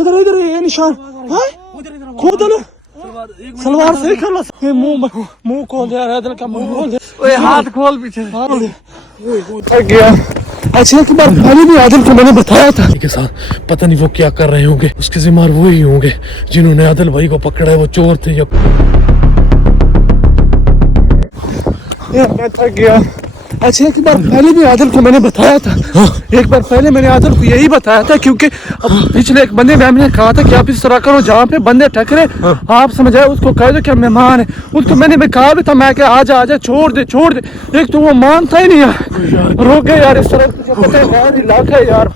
इधर इधर ये निशान खोद लो सलवार से कर लो मुंह खोल दे आदिल का मुंह खोल दे हाथ खोल पीछे गया। अच्छा एक बार पहले भी आदिल को मैंने बताया था के साथ पता नहीं वो क्या कर रहे होंगे, उसके जिम्मेदार वो ही होंगे जिन्होंने आदिल भाई को पकड़ा है। वो चोर थे या मैं थक गया। अच्छा एक बार पहले भी आदिल को मैंने बताया था एक बार पहले मैंने आदिल को यही बताया था क्योंकि अब पिछले एक बंदे मैंने कहा था कि आप इस तरह करो जहाँ पे बंदे टकरे आप समझाए उसको कह दो कि मेहमान है। उसको मैंने कहा भी था मैं क्या आजा छोड़ दे एक तो वो मानता ही नहीं यार रोक गए यार। इस तरह पता है यार इलाका है यार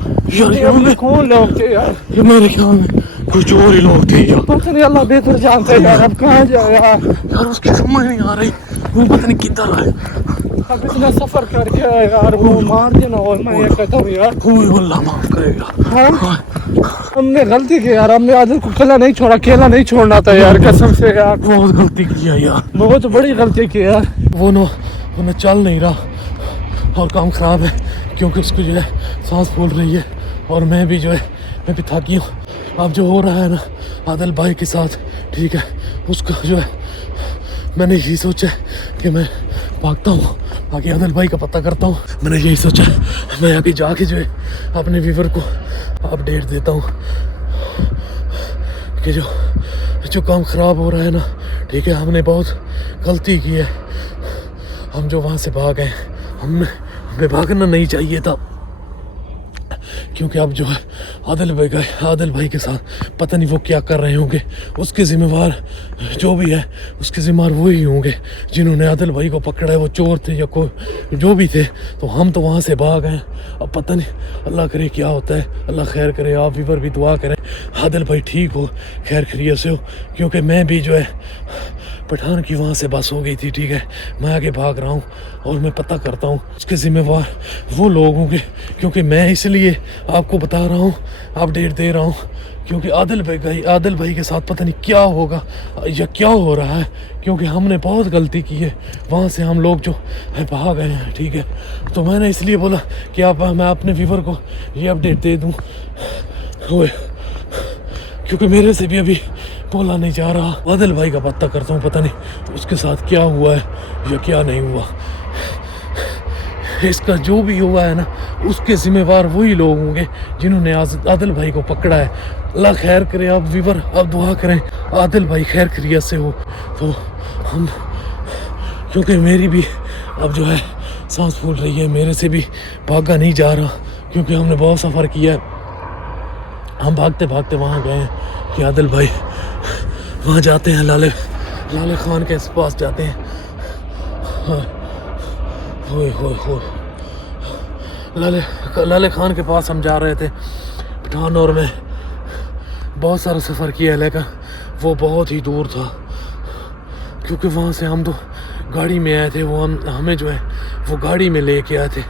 कौन लोग थे यार मेरे ख्याल में कुछ और ही लोग थे यार पता नहीं अल्लाह बेहतर जानते हैं यार। अब कहाँ जाए यार उसकी समझ नहीं आ रही वो पता नहीं किधर आए। अब इतना सफर करके यार वो मार देना और मैं ये कहता हूँ यार अल्लाह माफ करेगा। हमने गलती की यार, हमने आदिल को अकेला नहीं छोड़ना था यार कसम से यार बहुत गलती किया यार बहुत बड़ी गलती की यार। वो न चल नहीं रहा और काम खराब है क्योंकि उसको जो है सांस फूल रही है और मैं भी थकी हूँ। अब जो हो रहा है ना आदिल भाई के साथ ठीक है उसका जो है मैंने यही सोचा कि मैं भागता हूँ आगे आदिल भाई का पता करता हूँ। मैंने यही सोचा मैं आगे जाके जो है अपने व्यूवर को अपडेट देता हूँ कि जो काम ख़राब हो रहा है ना ठीक है हमने बहुत गलती की है। हम जो वहाँ से भाग गए हमें भागना नहीं चाहिए था क्योंकि अब जो है आदिल भाई के साथ पता नहीं वो क्या कर रहे होंगे। उसके जिम्मेवार जो भी है उसके जिम्मेवार वो ही होंगे जिन्होंने आदिल भाई को पकड़ा है। वो चोर थे या कोई जो भी थे तो हम तो वहाँ से भाग गए। अब पता नहीं अल्लाह करे क्या होता है, अल्लाह खैर करे। आप व्यूअर भी दुआ करें आदिल भाई ठीक हो खैर खैरियत से हो क्योंकि मैं भी जो है पठान की वहाँ से बस हो गई थी ठीक है मैं आगे भाग रहा हूँ और मैं पता करता हूँ उसके ज़िम्मेवार वो लोग होंगे क्योंकि मैं इसलिए आपको बता रहा हूँ अपडेट दे रहा हूँ क्योंकि आदिल भाई के साथ पता नहीं क्या होगा या क्या हो रहा है क्योंकि हमने बहुत गलती की है। वहाँ से हम लोग जो है भाग गए हैं ठीक है तो मैंने इसलिए बोला कि मैं अपने व्यूअर को ये अपडेट दे दूँ क्योंकि मेरे से भी अभी बोला नहीं जा रहा। आदिल भाई का पता करता हूँ पता नहीं तो उसके साथ क्या हुआ है या क्या नहीं हुआ। इसका जो भी हुआ है ना उसके जिम्मेवार वही लोग होंगे जिन्होंने आदिल भाई को पकड़ा है। अल्लाह खैर करे। आप व्यूअर आप दुआ करें आदिल भाई खैर खैरियत से हो तो हम क्योंकि मेरी भी अब जो है सांस फूल रही है मेरे से भी भागा नहीं जा रहा क्योंकि हमने बहुत सफ़र किया है। हम भागते वहाँ गए हैं कि आदिल भाई वहाँ जाते हैं लाले खान के पास जाते हैं। लाले खान के पास हम जा रहे थे पठान और मैं बहुत सारा सफ़र किया लेकिन वो बहुत ही दूर था क्योंकि वहाँ से हम तो गाड़ी में आए थे। वो हमें जो है वो गाड़ी में लेके आए थे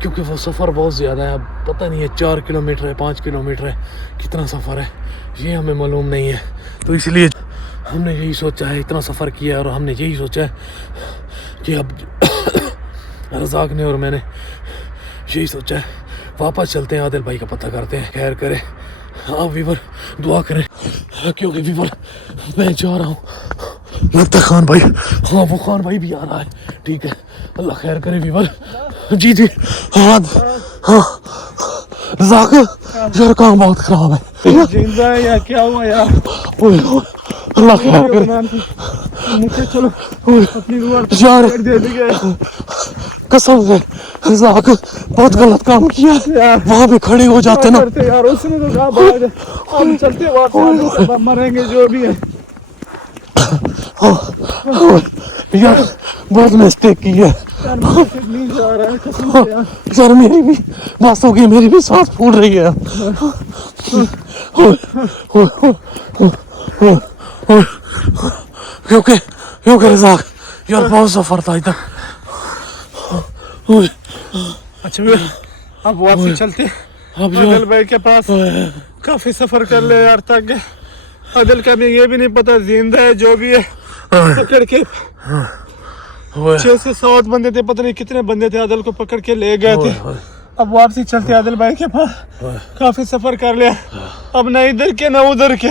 क्योंकि वो सफ़र बहुत ज़्यादा है। अब पता नहीं है 4 किलोमीटर है 5 किलोमीटर है कितना सफ़र है ये हमें मालूम नहीं है तो इसलिए हमने यही सोचा है इतना सफ़र किया और हमने यही सोचा है कि अब रज़ाक ने और मैंने यही सोचा है वापस चलते हैं आदिल भाई का पता करते हैं खैर करें। आप व्यूअर दुआ करें क्योंकि व्यूअर मैं जा रहा हूँ लगता खान भाई हाँ वो खान भाई भी आ रहा है ठीक है अल्लाह खैर करे व्यूअर। जी हाँ रज़ाक यार काम बहुत ख़राब है जिंदा है या क्या हुआ यार अल्लाह खैर करे मुझे चलो अपनी यार दे देंगे कसम से रज़ाक बहुत गलत काम किया यार। वहाँ पे खड़े हो जाते ना यार उसने तो कहा भाग हम चलते वापस मरेंगे जो भी है यार बहुत मिस्टेक की है यार मेरी भी बस हो गई मेरी भी सांस फूल रही है क्योंकि रज़ाक यार बहुत सफ़र था इधर। अच्छा अब वापस चलते आदिल भाई के पास काफी सफर कर ले यार तक आदिल का भी ये भी नहीं पता जिंदा है जो भी है पकड़ के 6 से 7 बंदे थे पता नहीं कितने बंदे थे आदिल को पकड़ के ले गए थे अब वापसी चलते आदिल भाई के पास। काफी सफर कर लिया, अब ना इधर के ना उधर के।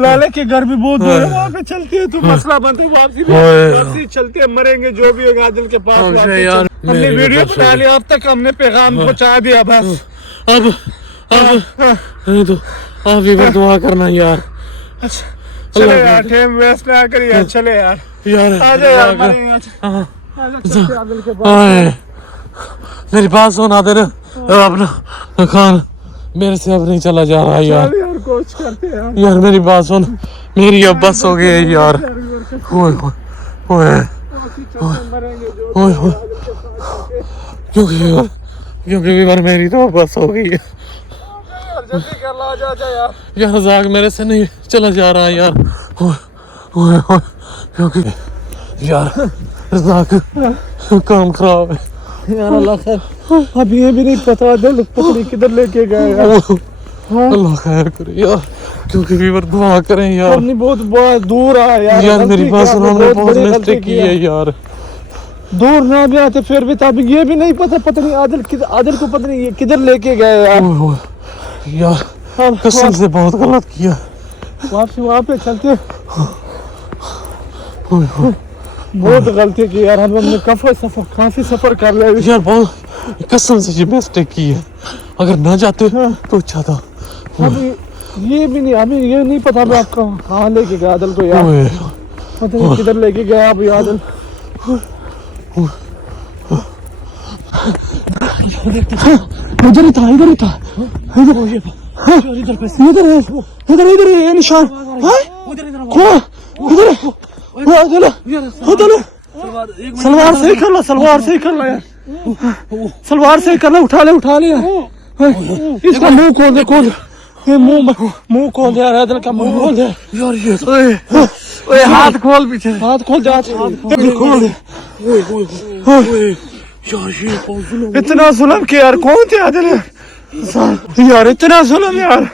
लाले के घर भी बहुत दूर है, वहाँ पे चलते हैं तो मसला बनता है। वापसी चलते हैं, मरेंगे जो भी होगा आदिल के पास। हमने वीडियो बना लिया, अब तक हमने पैगाम पहुँचा दिया बस। अब तो आप भी दुआ करना यार। अच्छा चले यार, टाइम वेस्ट ना करिए, चले यार। आ जाओ यार, मेरी बात सुन आदिल, अपना खान मेरे से अब नहीं चला जा रहा यार। कोशिश करते हैं यार मेरी बात सुन, मेरी अब बस हो गई यार। क्योंकि यार मेरी तो बस हो गई है जल्दी कर ला, जा यार। यार रज़ाक मेरे से नहीं चला जा रहा यार। क्योंकि यार रज़ाक काम खराब है यार। अल्लाह खैर, अब ये भी नहीं पता दिल पता नहीं किधर लेके गए यार। अल्लाह खैर करे यार, क्योंकि वीवर दुआ करें यार। हमने बहुत दूर आया यार मेरी बात सुनो, हमने बहुत मिस्टेक की है यार। दूर ना भी आते फिर भी तब ये भी नहीं पता नहीं आदिल को पता नहीं ये किधर लेके गए यार। यार कसम से बहुत गलत किया। वापसी वहाँ पे चलते, बहुत गलती की यार। हमने काफी सफर कर लिया यार, बहुत कसम से ये मिस्टेक की है। अगर ना जाते तो अच्छा था। अभी ये भी नहीं, हमें ये नहीं पता मैं आपका कहाँ लेके गया आदिल को यार। पता नहीं किधर लेके गया अब आदिल। इधर ही था इधर है ये निशान। सलवार से ही कर ला यार, सलवार से ही कर ला। उठा ले इसका मुंह खोल दे, ये मुंह खोल दे यार, आदिल का मुंह खोल दे यार। ये हाथ खोल, पीछे हाथ खोल, जा खोल दे यार। इतना जुल्म किया यार, कौन थे आदिल यार, इतना जुल्म यार।